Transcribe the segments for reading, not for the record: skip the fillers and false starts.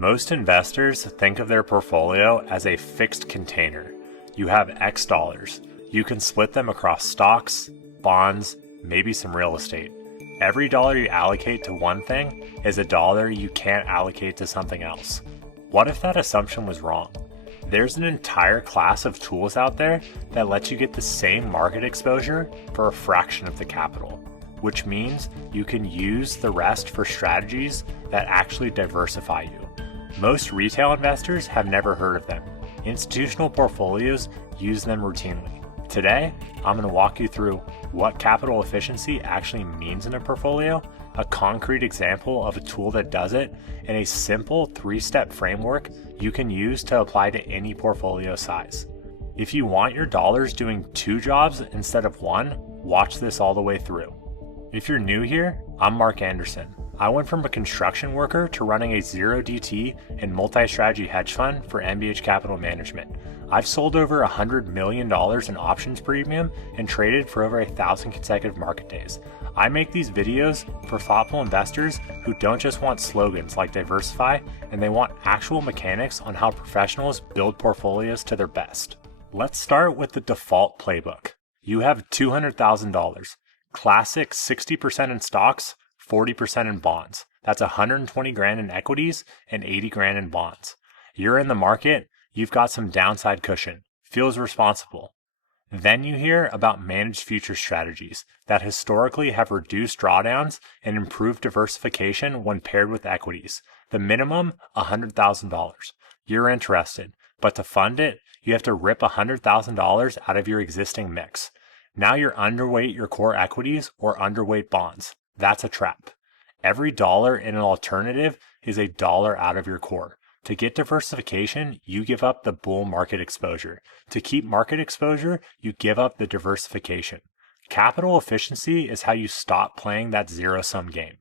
Most investors think of their portfolio as a fixed container. You have X dollars. You can split them across stocks, bonds, maybe some real estate. Every dollar you allocate to one thing is a dollar you can't allocate to something else. What if that assumption was wrong? There's an entire class of tools out there that lets you get the same market exposure for a fraction of the capital, which means you can use the rest for strategies that actually diversify you. Most retail investors have never heard of them. Institutional portfolios use them routinely. Today, I'm going to walk you through what capital efficiency actually means in a portfolio, a concrete example of a tool that does it, and a simple 3-step framework you can use to apply to any portfolio size. If you want your dollars doing 2 jobs instead of 1, watch this all the way through. If you're new here, I'm Mark Anderson. I went from a construction worker to running a 0 DT and multi-strategy hedge fund for MBH Capital Management. I've sold over $100 million in options premium and traded for over 1,000 consecutive market days. I make these videos for thoughtful investors who don't just want slogans like diversify, and they want actual mechanics on how professionals build portfolios to their best. Let's start with the default playbook. You have $200,000. Classic 60% in stocks, 40% in bonds. That's 120 grand in equities and 80 grand in bonds. You're in the market, you've got some downside cushion. Feels responsible. Then you hear about managed future strategies that historically have reduced drawdowns and improved diversification when paired with equities. The minimum, $100,000. You're interested, but to fund it, you have to rip $100,000 out of your existing mix. Now you're underweight your core equities or underweight bonds. That's a trap. Every dollar in an alternative is a dollar out of your core. To get diversification, you give up the bull market exposure. To keep market exposure, you give up the diversification. Capital efficiency is how you stop playing that zero-sum game.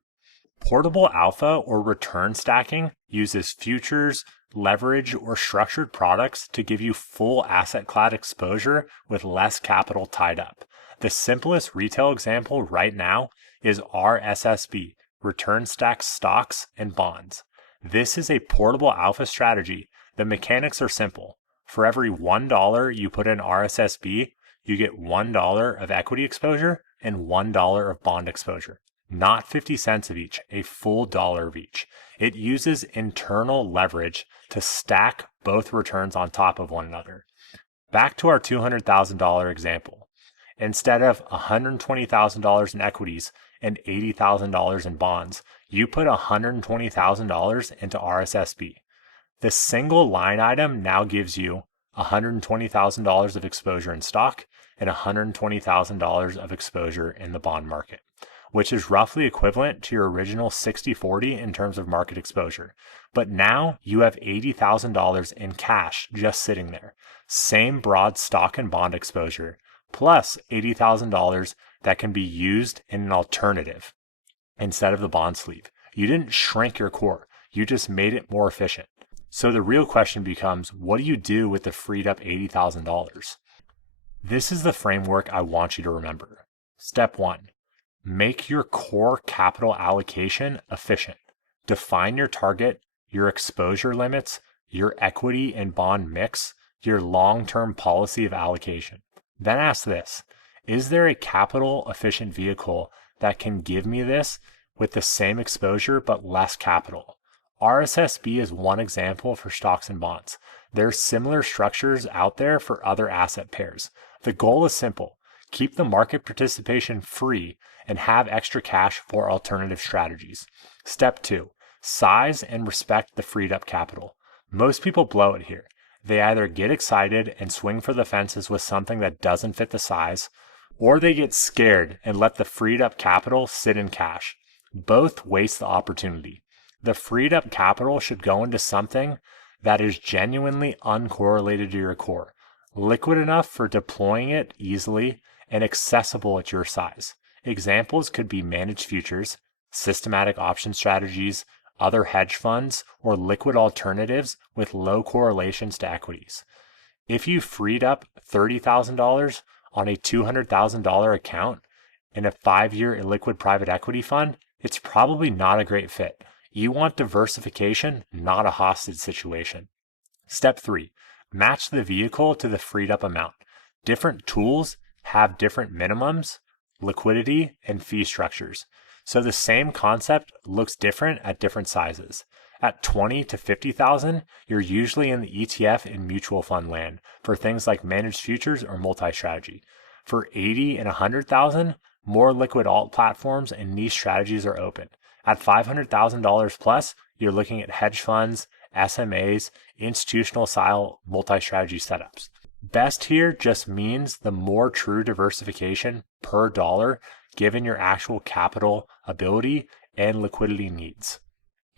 Portable alpha or return stacking uses futures, leverage, or structured products to give you full asset class exposure with less capital tied up. The simplest retail example right now is RSSB, return stack stocks and bonds. This is a portable alpha strategy. The mechanics are simple. For every $1 you put in RSSB, you get $1 of equity exposure and $1 of bond exposure. Not 50 cents of each, a full dollar of each. It uses internal leverage to stack both returns on top of one another. Back to our $200,000 example. Instead of $120,000 in equities and $80,000 in bonds, you put $120,000 into RSSB. The single line item now gives you $120,000 of exposure in stock and $120,000 of exposure in the bond market, which is roughly equivalent to your original 60-40 in terms of market exposure. But now you have $80,000 in cash just sitting there. Same broad stock and bond exposure, plus $80,000 that can be used in an alternative instead of the bond sleeve. You didn't shrink your core, you just made it more efficient. So the real question becomes, what do you do with the freed up $80,000? This is the framework I want you to remember. Step 1, make your core capital allocation efficient. Define your target, your exposure limits, your equity and bond mix, your long-term policy of allocation. Then ask this, is there a capital efficient vehicle that can give me this with the same exposure but less capital? RSSB is one example for stocks and bonds. There are similar structures out there for other asset pairs. The goal is simple, keep the market participation free and have extra cash for alternative strategies. Step 2, size and respect the freed up capital. Most people blow it here. They either get excited and swing for the fences with something that doesn't fit the size, or they get scared and let the freed up capital sit in cash. Both waste the opportunity. The freed up capital should go into something that is genuinely uncorrelated to your core, liquid enough for deploying it easily, and accessible at your size. Examples could be managed futures, systematic option strategies, other hedge funds, or liquid alternatives with low correlations to equities. If you freed up $30,000 on a $200,000 account in a 5-year illiquid private equity fund, it's probably not a great fit. You want diversification, not a hostage situation. Step 3. Match the vehicle to the freed up amount. Different tools have different minimums, liquidity, and fee structures. So the same concept looks different at different sizes. At 20 to 50,000, you're usually in the ETF and mutual fund land for things like managed futures or multi-strategy. For 80 and 100,000, more liquid alt platforms and niche strategies are open. At $500,000 plus, you're looking at hedge funds, SMAs, institutional style multi-strategy setups. Best here just means the more true diversification per dollar given your actual capital ability and liquidity needs.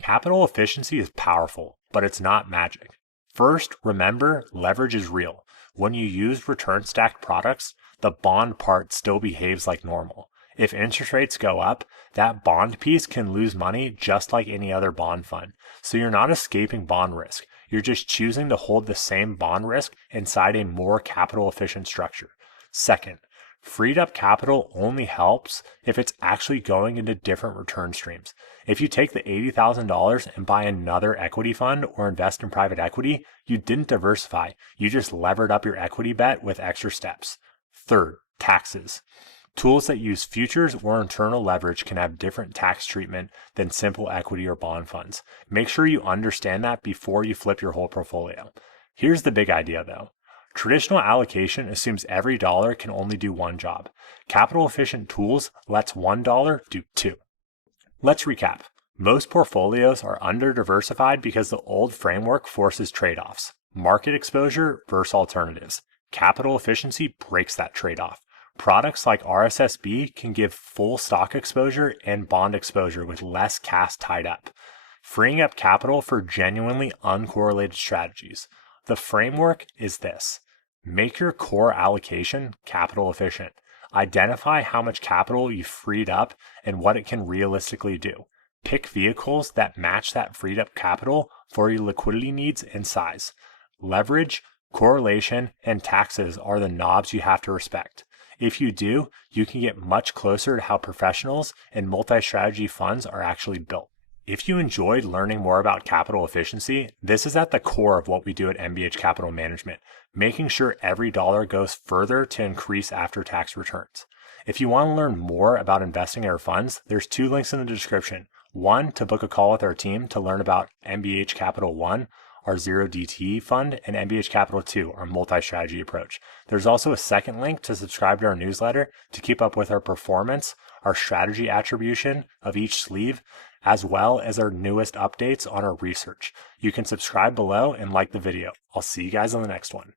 Capital efficiency is powerful, but it's not magic. First, remember leverage is real. When you use return stacked products, the bond part still behaves like normal. If interest rates go up, that bond piece can lose money just like any other bond fund. So you're not escaping bond risk. You're just choosing to hold the same bond risk inside a more capital efficient structure. Second, freed up capital only helps if it's actually going into different return streams. If you take the $80,000 and buy another equity fund or invest in private equity, you didn't diversify. You just levered up your equity bet with extra steps. Third, taxes. Tools that use futures or internal leverage can have different tax treatment than simple equity or bond funds. Make sure you understand that before you flip your whole portfolio. Here's the big idea though. Traditional allocation assumes every dollar can only do one job. Capital efficient tools lets $1 do two. Let's recap. Most portfolios are under diversified because the old framework forces trade-offs. Market exposure versus alternatives. Capital efficiency breaks that trade-off. Products like RSSB can give full stock exposure and bond exposure with less cash tied up, freeing up capital for genuinely uncorrelated strategies. The framework is this. Make your core allocation capital efficient. Identify how much capital you freed up and what it can realistically do. Pick vehicles that match that freed up capital for your liquidity needs and size. Leverage, correlation, and taxes are the knobs you have to respect. If you do, you can get much closer to how professionals and multi-strategy funds are actually built. If you enjoyed learning more about capital efficiency, this is at the core of what we do at MBH Capital Management, making sure every dollar goes further to increase after-tax returns. If you want to learn more about investing in our funds, there's 2 links in the description. One, to book a call with our team to learn about MBH Capital 1, our zero DTE fund, and MBH Capital 2, our multi-strategy approach. There's also a second link to subscribe to our newsletter to keep up with our performance, our strategy attribution of each sleeve, as well as our newest updates on our research. You can subscribe below and like the video. I'll see you guys on the next one.